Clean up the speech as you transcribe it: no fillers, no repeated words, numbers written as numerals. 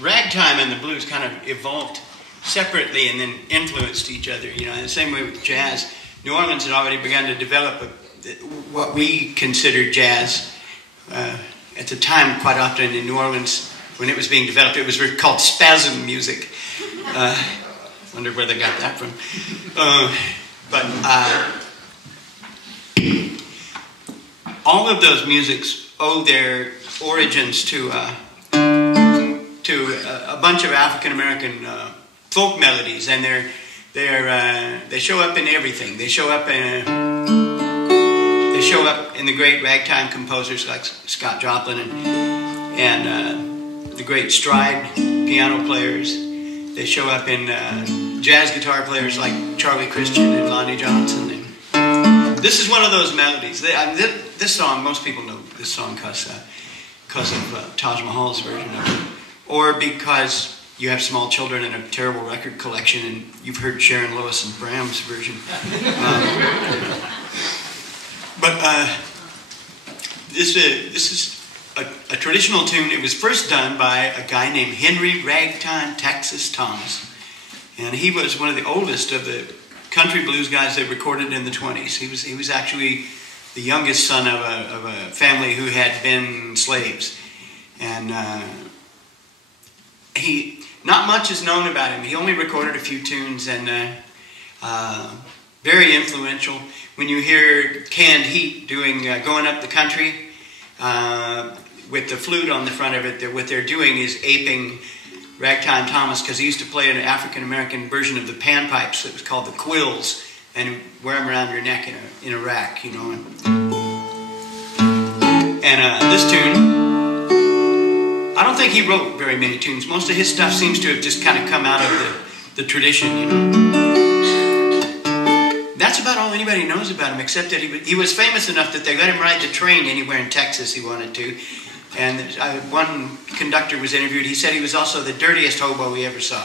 ragtime and the blues kind of evolved separately and then influenced each other. You know, in the same way with jazz, New Orleans had already begun to develop what we considered jazz. At the time, quite often in New Orleans, when it was being developed, it was called spasm music. Wonder where they got that from. All of those musics owe their origins to a bunch of African American folk melodies, and they show up in everything. They show up in the great ragtime composers like Scott Joplin and the great stride piano players. They show up in jazz guitar players like Charlie Christian and Lonnie Johnson. And this is one of those melodies. This song, most people know this song because of Taj Mahal's version of it, or because you have small children and a terrible record collection and you've heard Sharon Lois and Bram's version. This is a traditional tune. It was first done by a guy named Henry Ragtime Texas Thomas. And he was one of the oldest of the country blues guys that recorded in the 20s. He was actually the youngest son of a family who had been slaves. And not much is known about him. He only recorded a few tunes, and very influential. When you hear Canned Heat doing Going Up the Country, with the flute on the front of it, what they're doing is aping Ragtime Thomas, because he used to play an African-American version of the panpipes that was called the quills, and wear them around your neck in a rack, you know. And this tune, I don't think he wrote very many tunes. Most of his stuff seems to have just kind of come out of the tradition, you know. That's about all anybody knows about him, except that he was famous enough that they let him ride the train anywhere in Texas he wanted to. And one conductor was interviewed. He said he was also the dirtiest hobo he ever saw.